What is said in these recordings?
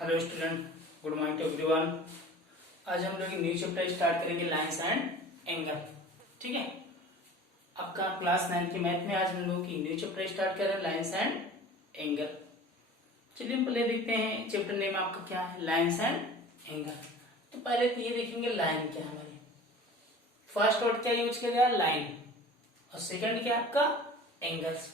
Hello student, good morning to everyone. आज हम लोग न्यू चैप्टर स्टार्ट करेंगे लाइंस एंड एंगल। ठीक है, आपका क्लास 9 की मैथ में आज हम लोग की न्यू चैप्टर स्टार्ट कर रहे हैं लाइंस एंड एंगल। चलिए हम पहले देखते हैं चैप्टर नेम आपका क्या है, लाइंस एंड एंगल। तो पहले तो ये देखेंगे लाइन क्या है हमारी। फर्स्ट वर्ड क्या यूज किया गया, लाइन, और सेकंड क्या आपका एंगल्स।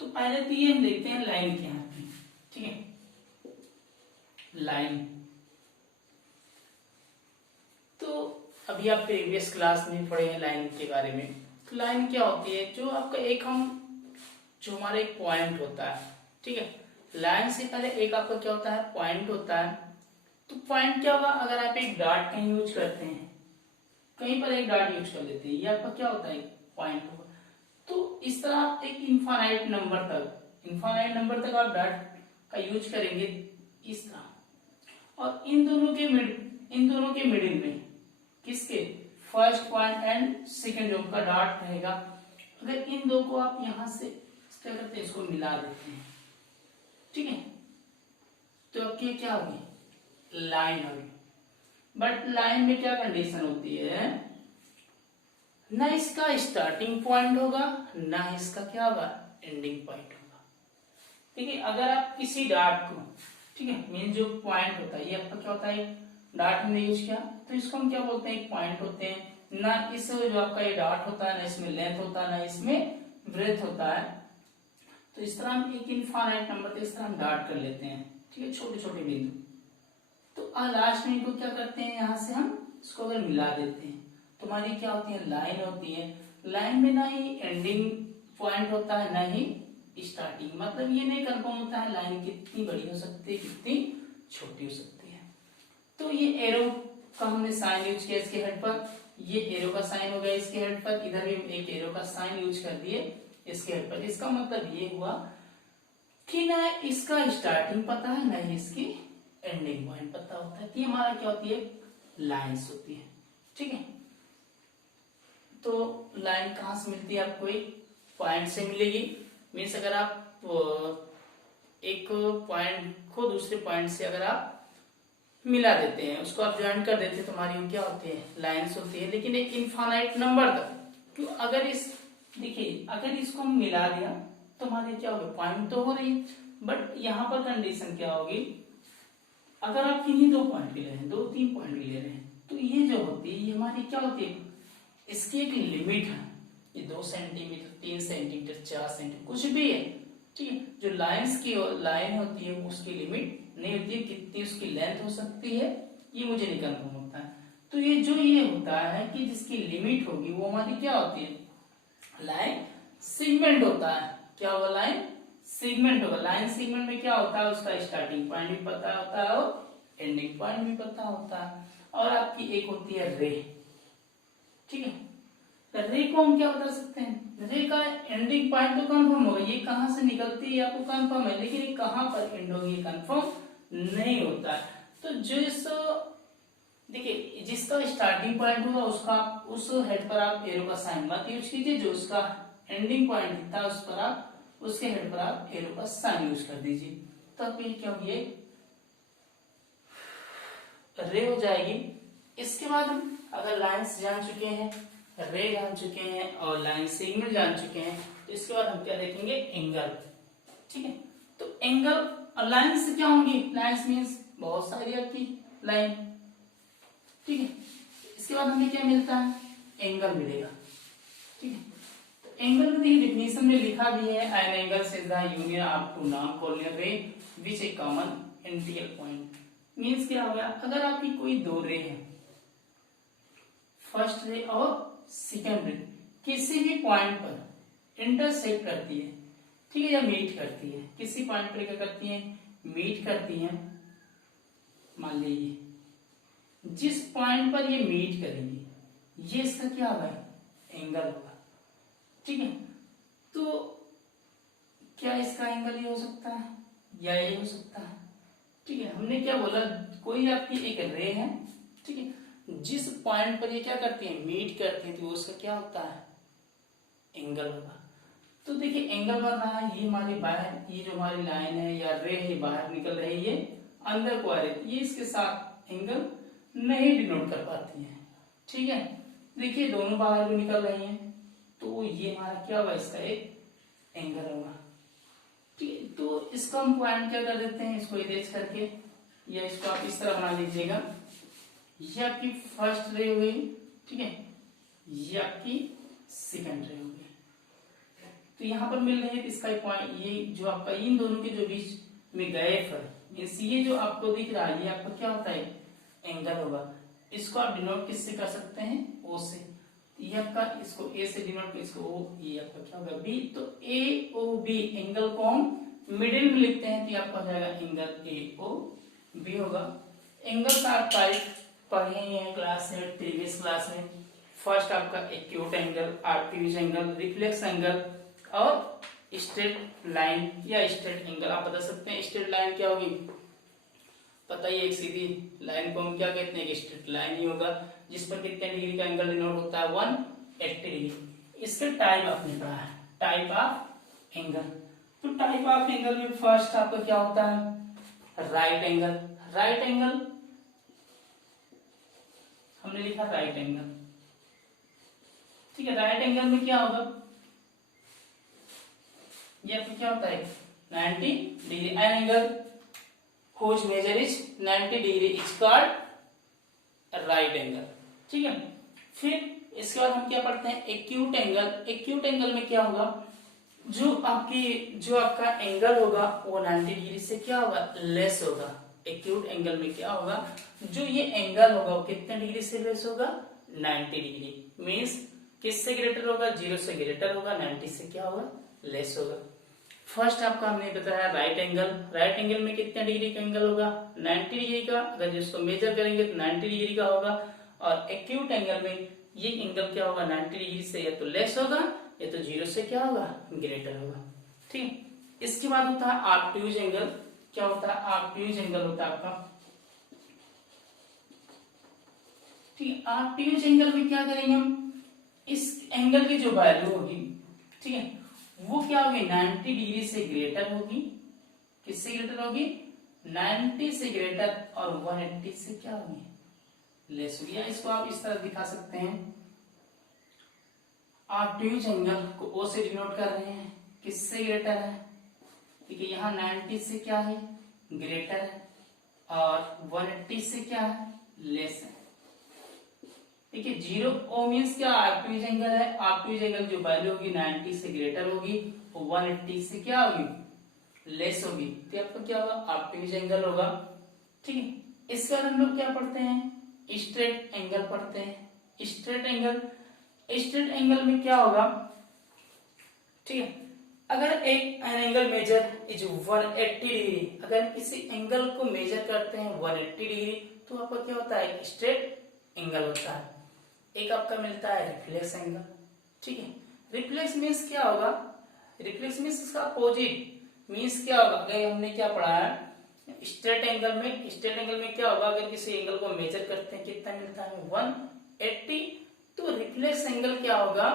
तो पहले तो ये हम देखते हैं लाइन क्या है अपनी। ठीक है, लाइन तो अभी आप प्रीवियस क्लास में पढ़े हैं लाइन के बारे में। तो लाइन क्या होती है, जो आपका जो हमारा एक पॉइंट होता है। ठीक है, लाइन से पहले एक आपका क्या होता है, पॉइंट होता है। तो पॉइंट क्या होगा, अगर आप एक डॉट कहीं यूज करते हैं, कहीं पर एक डॉट यूज कर लेते हैं, ये आपका क्या होता है, पॉइंट होगा। तो इस तरह एक इनफाइनाइट नंबर तक आप डॉट का यूज करेंगे इस तरह। और इन दोनों के मिडिल में किसके, फर्स्ट पॉइंट एंड सेकंड जो का डॉट रहेगा, अगर इन दो को आप यहां से क्या करते हैं, इसको मिला देते हैं। ठीक है, तो आपकी क्या होगी, लाइन होगी। बट लाइन में क्या कंडीशन होती है, ना इसका स्टार्टिंग पॉइंट होगा, ना इसका क्या होगा, एंडिंग पॉइंट होगा। ठीक है, अगर आप किसी डॉट को, ठीक है, मीन जो पॉइंट होता है, ये आपका क्या होता है, डॉट हमने यूज किया, तो इसको हम क्या बोलते हैं, एक पॉइंट होते हैं। ना इस जो आपका ये डॉट होता है, ना इसमें लेंथ होता है, ना इसमें ब्रेथ होता है। तो इस तरह हम एक इनफाइनाइट नंबर तो इस तरह हम डॉट कर लेते हैं। ठीक है, छोटे छोटे बिंदु। तो लास्ट में इनको क्या करते हैं, यहाँ से हम इसको अगर मिला देते हैं तो हमारी क्या होती है, लाइन होती है। लाइन में ना ही एंडिंग पॉइंट होता है, ना ही स्टार्टिंग। मतलब ये नहीं कंफर्म होता है लाइन कितनी बड़ी हो सकती है, कितनी छोटी हो सकती है। तो ये एरो का हमने साइन यूज किया इसके हेड पर, ये एरो का साइन हो गया इसके हेड पर, इधर भी एक एरो का साइन यूज कर दिए इसके हेड पर। इसका मतलब ये हुआ कि ना इसका स्टार्टिंग पता है, ना ही इसकी एंडिंग पॉइंट पता होता है। कि हमारा क्या होती है, लाइंस होती है। ठीक है, तो लाइन कहां से मिलती है आपको, एक पॉइंट से मिलेगी। मीन्स अगर आप एक पॉइंट को दूसरे पॉइंट से अगर आप मिला देते हैं, उसको आप ज्वाइन कर देते हैं, तो हमारी क्या होती है, लाइंस होती है। लेकिन एक इनफाइनाइट नंबर तक, क्यों, अगर देखिए अगर इसको हम मिला दिया तो हमारे क्या होगा, पॉइंट तो हो रही है। बट यहाँ पर कंडीशन क्या होगी, अगर आप किन्हीं दो पॉइंट के ले रहे हैं, 2-3 पॉइंट के ले रहे हैं, तो ये जो होती है, ये हमारी क्या होती है, इसकी एक लिमिट है। ये 2 सेंटीमीटर, 3 सेंटीमीटर, 4 सेंटीमीटर, कुछ भी है। ठीक है, जो लाइंस की लाइन होती है उसकी लिमिट नहीं होती है, कितनी उसकी लेंथ हो सकती है ये मुझे नहीं कंफर्म होता है। तो ये होता है कि जिसकी लिमिट होगी वो हमारी क्या होती है, लाइन सेगमेंट होता है। क्या होगा, लाइन सेगमेंट होगा। लाइन सेगमेंट में क्या होता है, उसका स्टार्टिंग पॉइंट भी पता होता है और एंडिंग पॉइंट भी पता होता है। और आपकी एक होती है रे। ठीक है, रे को हम क्या बता सकते हैं, रे का एंडिंग पॉइंट तो कंफर्म होगा, ये कहां से निकलती है आपको कंफर्म है, लेकिन ये कहां पर एंड होगी ये कंफर्म नहीं होता है। तो देखिए जिसका स्टार्टिंग पॉइंट होगा उसका उस हेड पर आप एरो का साइन मत यूज कीजिए, जो उसका एंडिंग पॉइंट दिखता है उस पर आप उसके हेड पर आप एरो का साइन यूज कर दीजिए। तब ये क्या होगी, रे हो जाएगी। इसके बाद हम अगर लाइंस जान चुके हैं, रे जान चुके हैं और लाइन सेगमेंट जान चुके हैं, तो इसके बाद हम क्या देखेंगे, एंगल। ठीक है, तो एंगल और लाइंस क्या होंगी, लाइंस मींस बहुत सारी आपकी लाइन। ठीक है, इसके बाद हमें क्या मिलता है, एंगल मिलेगा। ठीक है, तो एंगल में डिफिनेशन में लिखा भी है, an angle is the union of two non collinear ray which a common integral point. Means क्या हो गया, अगर आपकी कोई दो रे है, फर्स्ट रे और सेकंड रे, किसी भी पॉइंट पर इंटरसेक्ट करती है, ठीक है, या मीट करती है, किसी पॉइंट पर क्या करती है, मीट करती है। मान लीजिए जिस पॉइंट पर ये मीट करेंगी, ये इसका क्या होगा, एंगल होगा। ठीक है, तो क्या इसका एंगल ये हो सकता है या ये हो सकता है। ठीक है, हमने क्या बोला, कोई आपकी एक रे है, ठीक है, जिस पॉइंट पर ये क्या करती है, मीट करती है, तो उसका क्या होता है, एंगल होगा। तो देखिए एंगल बन रहा है, ये हमारी बाहर, ये जो हमारी लाइन है या रे है बाहर निकल रही है, अंदर को आ रही है, ये इसके साथ एंगल नहीं डिनोट कर पाती है। ठीक है, देखिए दोनों बाहर भी निकल रही हैं, तो ये हमारा क्या होगा, इसका एक एंगल होगा। ठीक है, तो इसका हम पॉइंट क्या कर देते हैं, इसको इरेज करके, या इसको आप इस तरह बना लीजिएगा, ये आपकी फर्स्ट रे हो गई, ठीक है, ये आपकी सेकंड रे हो गई। तो यहाँ पर मिल रहे हैं, इसका पॉइंट, ये जो आपका इन दोनों के जो बीच में गैप है, ये जो आपको दिख रहा है, ये आपका क्या होता है, एंगल होगा। इसको आप डिनोट किससे कर सकते हैं, ओ से। ये आपका, इसको ए से डिनोट, इसको ओ, ये आपका क्या होगा, बी। तो ए ओ बी एंगल को हम मिडिल में लिखते हैं, तो ये आपका हो जाएगा एंगल ए ओ बी होगा। एंगल्स आप टाइप पढ़े हैं क्लास में, प्रीवियस क्लास में। फर्स्ट आपका acute angle, obtuse angle, reflex angle और स्ट्रेट लाइन या स्ट्रेट एंगल। आप बता सकते हैं स्ट्रेट लाइन क्या होगी, पता ही, एक सीधी लाइन को हम क्या कहते हैं, स्ट्रेट लाइन ही होगा, जिस पर कितने डिग्री का एंगल डिनोट होता है, 180 डिग्री। इसके टाइप आपने पढ़ा है, टाइप ऑफ एंगल। तो टाइप ऑफ एंगल में फर्स्ट आपका क्या होता है, राइट एंगल। राइट एंगल हमने लिखा राइट एंगल, ठीक है। राइट एंगल में क्या होगा, ये आपका क्या होता है, 90 degree. An angle whose measure is 90 degree is called right angle, ठीक है। फिर इसके बाद हम क्या पढ़ते हैं, एक्यूट एंगल। एक्यूट एंगल में क्या होगा, जो आपका एंगल होगा वो 90 डिग्री से क्या होगा, लेस होगा। एक्यूट एंगल में क्या होगा, जो ये एंगल होगा वो कितने डिग्री से लेस होगा, 90 डिग्री। मीन्स किससे ग्रेटर होगा, 0 से ग्रेटर होगा, 90 से क्या होगा, लेस होगा। फर्स्ट आपका हमने बताया राइट एंगल। राइट एंगल में कितने डिग्री का एंगल होगा, 90 डिग्री का। अगर जिसको मेजर करेंगे तो 90 डिग्री का होगा। और एक्यूट एंगल में ये एंगल क्या होगा, 90 डिग्री से या तो लेस होगा या तो 0 से क्या होगा, ग्रेटर होगा। ठीक। इसके बाद होता है ऑब्ट्यूज एंगल। क्या होता है, ऑब्ट्यूज एंगल होता है आपका, ठीक है। ऑब्ट्यूज एंगल में क्या करेंगे हम, इस एंगल की जो वैल्यू होगी, ठीक है, वो क्या होगी, 90 डिग्री से ग्रेटर होगी। किससे ग्रेटर होगी, 90 से ग्रेटर, और 180 से क्या होगी, लेस होगी। या इसको आप इस तरह दिखा सकते हैं, ऑब्ट्यूज एंगल को ओ से डिनोट कर रहे हैं, किससे ग्रेटर है, ठीक है। यहाँ 90 से क्या है, ग्रेटर है, और 180 से क्या है, लेस है। ठीक है, 0 ओ मीन्स क्या, ऑब्ट्यूज एंगल है। ऑब्ट्यूज एंगल जो वैल्यू होगी 90 से ग्रेटर होगी, और 180 से क्या होगी, लेस होगी। तो आपका क्या होगा, ऑब्ट्यूज एंगल होगा। ठीक है, इसके बाद हम लोग क्या पढ़ते हैं, स्ट्रेट एंगल पढ़ते हैं। स्ट्रेट एंगल, स्ट्रेट एंगल में क्या होगा, ठीक है, अगर एक एंगल मेजर इज 180 डिग्री, अगर किसी एंगल को मेजर करते हैं 180 डिग्री, तो आपका क्या होता है, स्ट्रेट एंगल होता है। एक आपका मिलता है रिफ्लेक्स एंगल, ठीक है। रिफ्लेक्स मीन्स क्या होगा, रिफ्लेक्स मीन्स इसका अपोजिट। मीन्स क्या होगा, अगर हमने क्या पढ़ा है स्ट्रेट एंगल में, स्ट्रेट एंगल में क्या होगा, अगर किसी एंगल को मेजर करते हैं कितना मिलता है, 180। तो रिफ्लेक्स एंगल क्या होगा,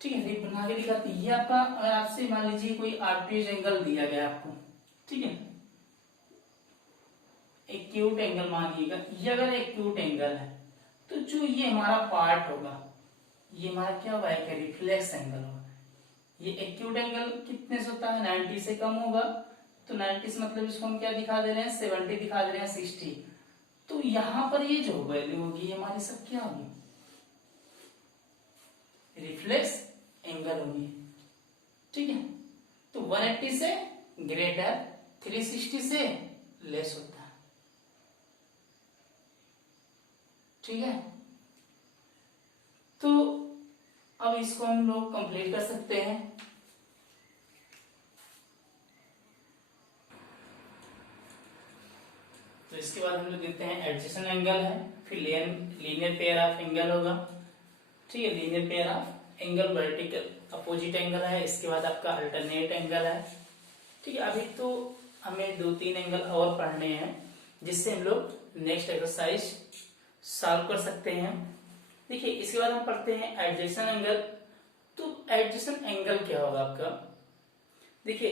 ठीक है, बना के दिखाती है। ये आपका, अगर आपसे मान लीजिए कोई ऑब्ट्यूज एंगल दिया गया आपको, ठीक है, एक्यूट एंगल मानिएगा, ये अगर एक्यूट एंगल है, तो जो ये हमारा पार्ट होगा, ये हमारा क्या होगा, एक रिफ्लेक्स एंगल होगा। ये एक्यूट एंगल कितने से होता है, 90 से कम होगा। तो 90 से मतलब इसको हम क्या दिखा दे रहे हैं, 70 दिखा दे रहे हैं, 60। तो यहां पर ये जो वैल्यू होगी हमारी सब क्या होगी, रिफ्लेक्स एंगल होगी, ठीक है। तो 180 से ग्रेटर, 360 से लेस होता है, ठीक है। तो अब इसको हम लोग कंप्लीट कर सकते हैं। तो इसके बाद हम लोग देखते हैं एडजेसेंट एंगल है, फिर लीनियर पेयर ऑफ एंगल होगा, ठीक है। Linear pair of angle, vertical opposite angle है। इसके बाद आपका अल्टरनेट एंगल है, ठीक है। अभी तो हमें 2-3 एंगल और पढ़ने हैं, जिससे हम लोग नेक्स्ट एक्सरसाइज सॉल्व कर सकते हैं। देखिए, इसके बाद हम पढ़ते हैं एडजेसेंट एंगल। तो एडजेसेंट एंगल क्या होगा आपका, देखिए